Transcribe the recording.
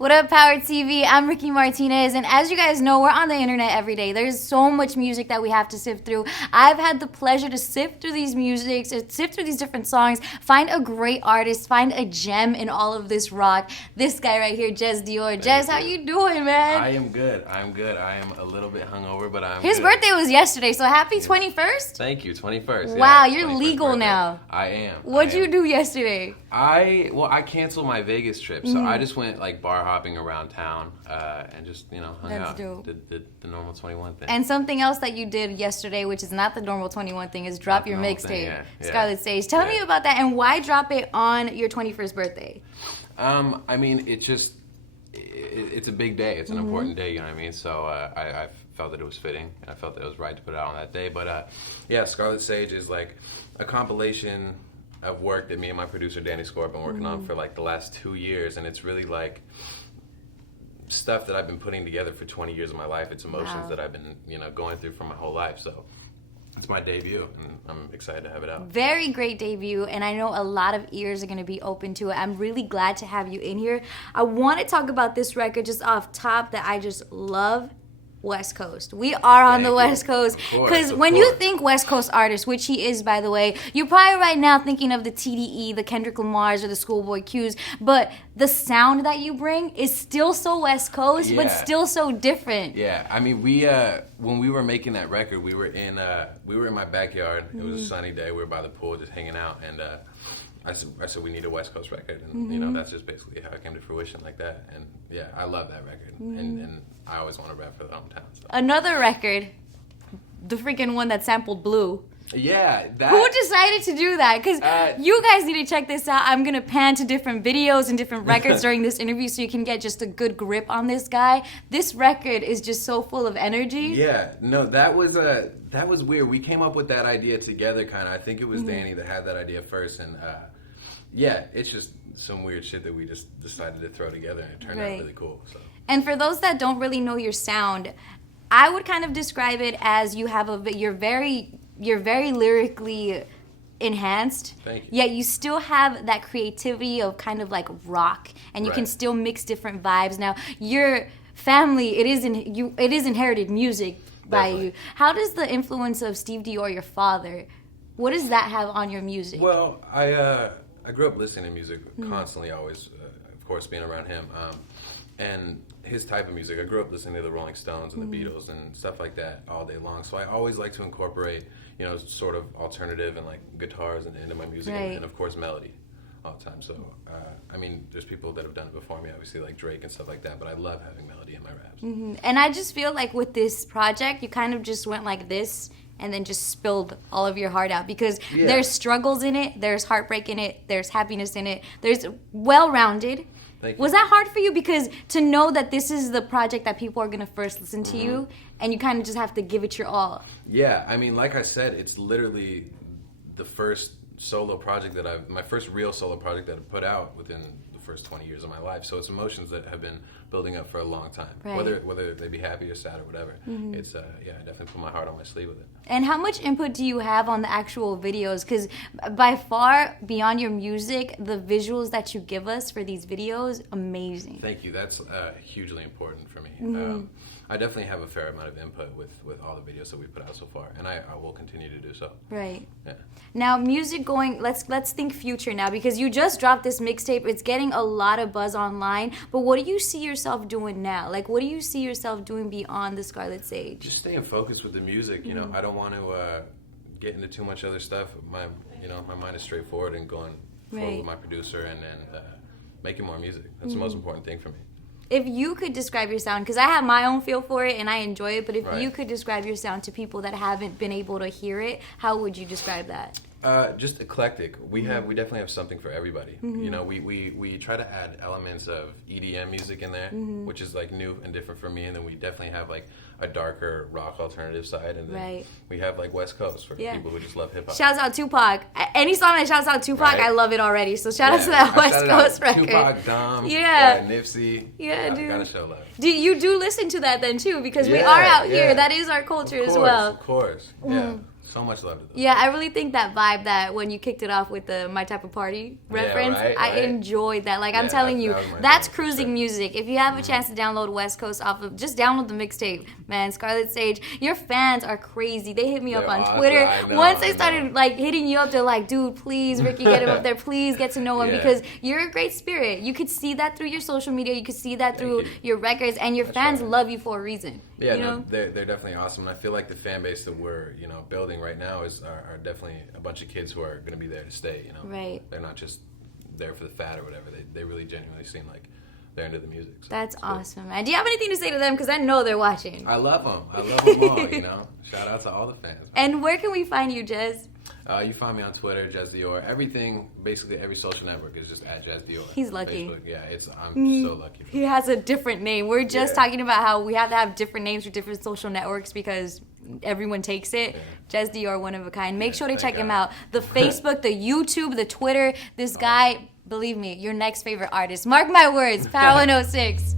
What up, Power TV? I'm Rikki Martinez, and as you guys know, we're on the internet every day. There's so much music that we have to sift through. I've had the pleasure to sift through these musics, sift through these different songs, find a great artist, find a gem in all of this rock. This guy right here, Jez Dior. Jez, how you doing, man? I am good. I am a little bit hungover, but I'm His good. birthday was yesterday, so happy 21st? Thank you, 21st. Wow, yeah, you're 21st legal birthday. now. I am. What'd you do yesterday? I canceled my Vegas trip, so I just went like bar hopping around town and just hung That's out. dope. Did the normal 21 thing. And something else that you did yesterday, which is not the normal 21 thing, is drop your Not the normal thing, mixtape, yeah. Scarlet Sage. Tell me about that, and why drop it on your 21st birthday? I mean, it's a big day. It's an important day, you know what I mean? So I felt that it was fitting, and I felt that it was right to put it out on that day. But Scarlet Sage is like a compilation of work that me and my producer Danny Score have been working on for like the last 2 years, and it's really like stuff that I've been putting together for 20 years of my life. It's emotions that I've been going through for my whole life. So it's my debut, and I'm excited to have it out. Very great debut, and I know a lot of ears are going to be open to it. I'm really glad to have you in here. I want to talk about this record just off top that I just love. West Coast. We are on the West Coast. Because when you think West Coast artist, which he is, by the way, you're probably right now thinking of the TDE, the Kendrick Lamars, or the Schoolboy Q's. But the sound that you bring is still so West Coast, but still so different. Yeah, I mean, we when we were making that record, we were in my backyard. It was a sunny day. We were by the pool, just hanging out, and I said we need a West Coast record, and that's just basically how it came to fruition like that. And yeah, I love that record, and I always want to rap for the hometown. So. Another record, the freaking one that sampled Blue. Yeah, that. Who decided to do that? Because you guys need to check this out. I'm going to pan to different videos and different records during this interview so you can get just a good grip on this guy. This record is just so full of energy. Yeah, no, that was weird. We came up with that idea together, kind of. I think it was Danny that had that idea first, and it's just some weird shit that we just decided to throw together, and it turned out really cool. So. And for those that don't really know your sound, I would kind of describe it as you're very lyrically enhanced. Thank you. Yet you still have that creativity of kind of like rock, and you can still mix different vibes. Now, your family, it is inherited music by you. How does the influence of Steve Dior, your father, what does that have on your music? Well, I grew up listening to music constantly, always, of course, being around him. And his type of music, I grew up listening to the Rolling Stones and the Beatles and stuff like that all day long. So I always like to incorporate, sort of alternative and like guitars into my music, and of course melody all the time. So, I mean, there's people that have done it before me, obviously, like Drake and stuff like that, but I love having melody in my raps. And I just feel like with this project, you kind of just went like this and then just spilled all of your heart out, because there's struggles in it, there's heartbreak in it, there's happiness in it, there's well-rounded. Was that hard for you? Because to know that this is the project that people are going to first listen to you, and you kind of just have to give it your all. Yeah, I mean, like I said, it's literally the first my first real solo project that I've put out within the first 20 years of my life. So it's emotions that have been building up for a long time. Whether they be happy or sad or whatever. It's, I definitely put my heart on my sleeve with it. And how much input do you have on the actual videos? Because by far, beyond your music, the visuals that you give us for these videos, amazing. Thank you. That's hugely important for me. I definitely have a fair amount of input with all the videos that we've put out so far, and I will continue to do so. Right. Yeah. Now, music going, let's think future now, because you just dropped this mixtape. It's getting a lot of buzz online, but what do you see yourself doing now? Like, what do you see yourself doing beyond the Scarlet Sage? Just staying focused with the music. I don't want to get into too much other stuff. My mind is straightforward and going forward with my producer and making more music. That's the most important thing for me. If you could describe your sound, because I have my own feel for it and I enjoy it, but if you could describe your sound to people that haven't been able to hear it, how would you describe that? Just eclectic. We definitely have something for everybody. We try to add elements of EDM music in there, which is like new and different for me, and then we definitely have like a darker rock alternative side, and then we have like West Coast for people who just love hip hop. Shouts out Tupac. Any song that shouts out Tupac, I love it already. So shout out to that West Coast record. Tupac, Dom, dude. Nipsey. Gotta show love. You do listen to that then too, because we are out here. That is our culture as well. Of course. Yeah. So much love to those. Yeah, I really think that vibe that when you kicked it off with the My Type of Party reference, right, I right. enjoyed that. Like, I'm Yeah, telling you, that was my that's favorite, for cruising sure. music. If you have a chance to download West Coast off of, just download the mixtape, man. Scarlet Sage, your fans are crazy. They hit me up They're on awesome. Twitter. I know, Once they I started, know. like, hitting you up, they're like, dude, please, Rikki, get him up there. Please get to know him Yeah. because you're a great spirit. You could see that through your social media. You could see that through you. your records, and your That's fans right. love you for a reason. Yeah, you no, know? they're definitely awesome. And I feel like the fan base that we're building right now are definitely a bunch of kids who are going to be there to stay. Right. They're not just there for the fat or whatever. They really genuinely seem like they're into the music. So That's it's good. awesome, man. Do you have anything to say to them? Because I know they're watching. I love them. I love them all. Shout out to all the fans. And where can we find you, Jez? You find me on Twitter, Jez Dior. Everything, basically every social network is just at Jez Dior. He's lucky. Facebook, yeah, I'm so lucky. He has a different name. We're just Yeah. talking about how we have to have different names for different social networks because everyone takes it. Yeah. Jez Dior, one of a kind. Make Yeah, sure to thank check him God. out. The Facebook, the YouTube, the Twitter. This guy, believe me, your next favorite artist. Mark my words, Power 106.